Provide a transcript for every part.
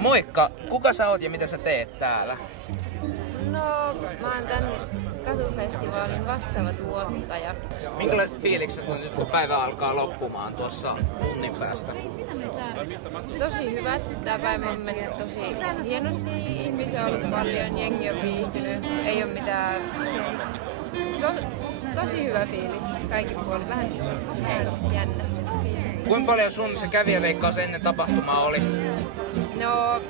Moikka! Kuka sä oot ja mitä sä teet täällä? No, mä oon tän katufestivaalin vastaava tuottaja. Minkälaiset fiilikset on nyt, kun päivä alkaa loppumaan tuossa tunnin päästä? Tosi hyvät. Tää päivä on mennyt tosi hienosti. Ihmisiä on ollut paljon, jengi on viihtynyt. Ei oo mitään... siis tosi hyvä fiilis kaikin puolin. Vähän jännä fiilis. Kuinka paljon sun se kävijäveikkaus ennen tapahtumaa oli? No,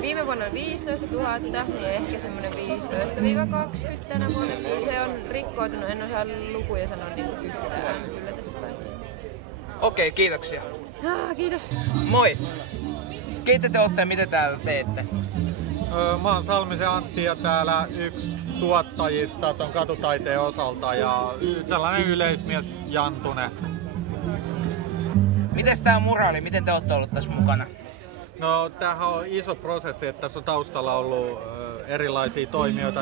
viime vuonna 15 000, niin ehkä semmonen 15-20 tänä vuonna. Se on rikkoutunut, en osaa lukuja sanoa niinku yhtään kyllä tässä vaiheessa. Okei, kiitoksia. Kiitos. Moi! Keitä te ootte ja mitä täällä teette? Mä oon Salmisen Antti ja täällä yksi tuottajista ton katutaiteen osalta ja sellainen yleismies Jantunen. Mites tää muraali? Miten te ootte ollut tässä mukana? No tämähän on iso prosessi, että tässä on taustalla ollut erilaisia toimijoita.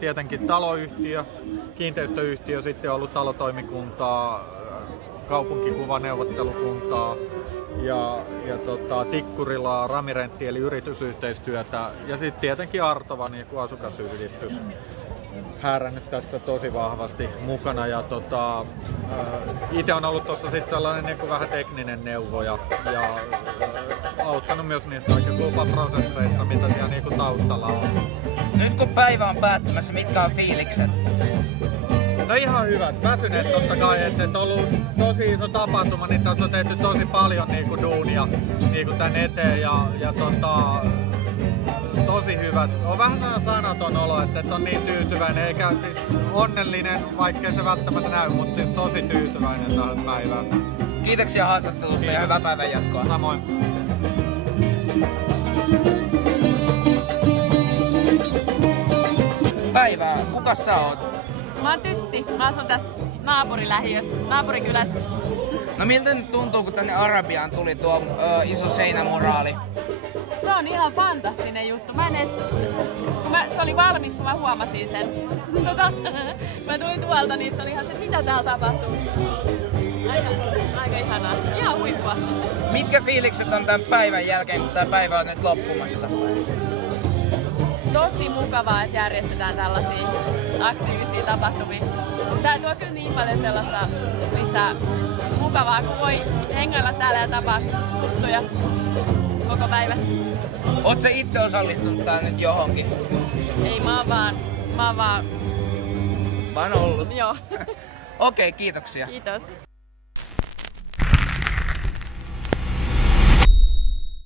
Tietenkin taloyhtiö, kiinteistöyhtiö, sitten on ollut talotoimikuntaa, kaupunkikuvaneuvottelukuntaa ja Tikkurilaa, Ramirentti eli yritysyhteistyötä ja sitten tietenkin Artova niin kuin asukasyhdistys häärännyt tässä tosi vahvasti mukana ja itse on ollut tuossa sitten sellainen niin kuin vähän tekninen neuvo ja auttanut myös niistä oikein lupaprosesseista, mitä siellä niin kuin taustalla on. Nyt kun päivä on päättymässä, mitkä on fiilikset? No ihan hyvät, väsyneet totta kai, että on ollut tosi iso tapahtuma, niin tässä on tehty tosi paljon niin kuin duunia niin kuin tän eteen ja tosi hyvät. On vähän sanaton olo, että on niin tyytyväinen, eikä siis onnellinen, vaikkei se välttämättä näy, mutta siis tosi tyytyväinen tähän päivään. Kiitoksia haastattelusta ja hyvää päivän jatkoa. Samoin. Päivää, kuka sä oot? Mä oon Tytti. Mä asun tässä naapurikylässä. No miltä nyt tuntuu, kun tänne Arabiaan tuli tuo iso seinämuraali? Se on ihan fantastinen juttu. Se oli valmis, kun mä huomasin sen. Mä tulin tuolta, niin se oli ihan se, mitä täällä tapahtuu. Aika ihanaa. Ihan huippua. Mitkä fiilikset on tämän päivän jälkeen, kun tämä päivä on nyt loppumassa? Tosi mukavaa, että järjestetään tällaisia aktiivisia tapahtumia. Tää tuo kyllä niin paljon sellaista lisää mukavaa, kun voi hengailla täällä ja tapaa tuttuja koko päivä. Oot sä itse osallistunut täällä nyt johonkin? Ei, mä oon vaan Vaan ollut? Joo. Okei, kiitoksia. Kiitos.